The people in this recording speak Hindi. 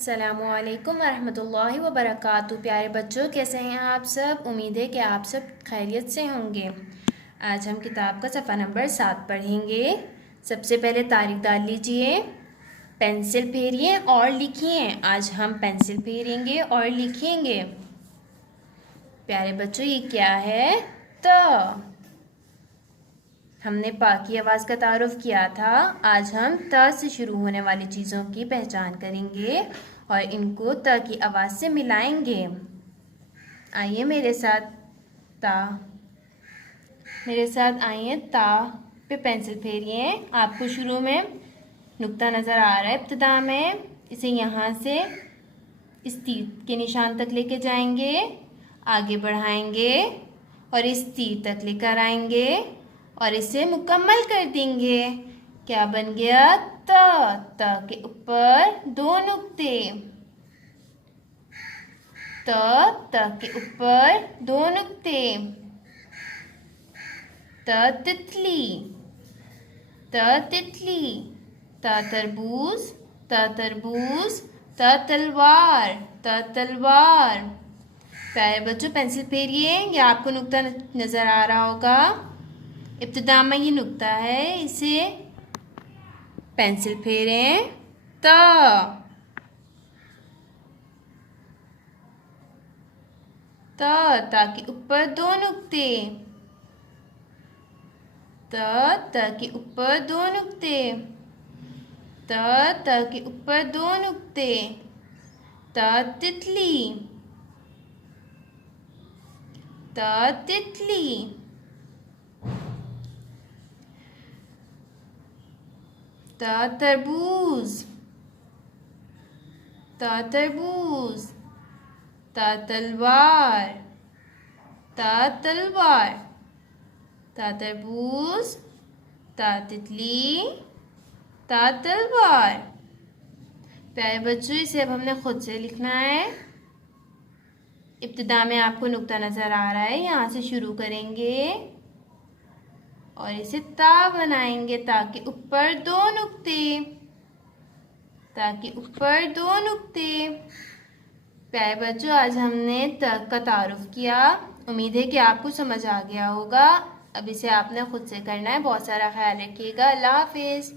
अस्सलामुअलैकुम वरहमतुल्लाहि वबरकातुहू। प्यारे बच्चों, कैसे हैं आप सब? उम्मीद है कि आप सब खैरियत से होंगे। आज हम किताब का सफ़ा नंबर 7 पढ़ेंगे। सबसे पहले तारीख डाल लीजिए, पेंसिल फेरिए और लिखिए। आज हम पेंसिल फेरेंगे और लिखेंगे। प्यारे बच्चों, ये क्या है? त। हमने पा की आवाज़ का तारुफ किया था। आज हम त से शुरू होने वाली चीज़ों की पहचान करेंगे और इनको त की आवाज़ से मिलाएंगे। आइए मेरे साथ ता, मेरे साथ आइए। ता पे पेंसिल फेरिए। आपको शुरू में नुक्ता नज़र आ रहा है इब्तिदा में। इसे यहाँ से इस तीर के निशान तक लेके जाएंगे, आगे बढ़ाएंगे और इस तीर तक लेकर आएंगे और इसे मुकम्मल कर देंगे। क्या बन गया? त। त के ऊपर दो नुक्ते। त के ऊपर दो नुक्ते। त तितली, त तितली। त तरबूज, त तरबूज। त तलवार, त तलवार। प्यारे बच्चों, पेंसिल फेरिए। या आपको नुक्ता नज़र आ रहा होगा। इब्तिदा में ये नुक्ता है, इसे पेंसिल फेरें। त। ता के ऊपर दो नुक्ते। त के ऊपर दो नुक्ते। त के ऊपर दो नुक्ते। त तितली, त तितली। त तरबूज, त तरबूज। त तलवार, त तलवार। त तरबूज, त तितली, त तलवार। प्यारे बच्चों, इसे अब हमने खुद से लिखना है। इब्तिदा में आपको नुक्ता नज़र आ रहा है, यहाँ से शुरू करेंगे और इसे ता बनाएंगे। ता के ऊपर दो नुक्ते, ता के ऊपर दो नुक्ते। प्यारे बच्चों, आज हमने त का तारुफ किया। उम्मीद है कि आपको समझ आ गया होगा। अब इसे आपने खुद से करना है। बहुत सारा ख्याल रखिएगा। अल्लाह हाफिज़।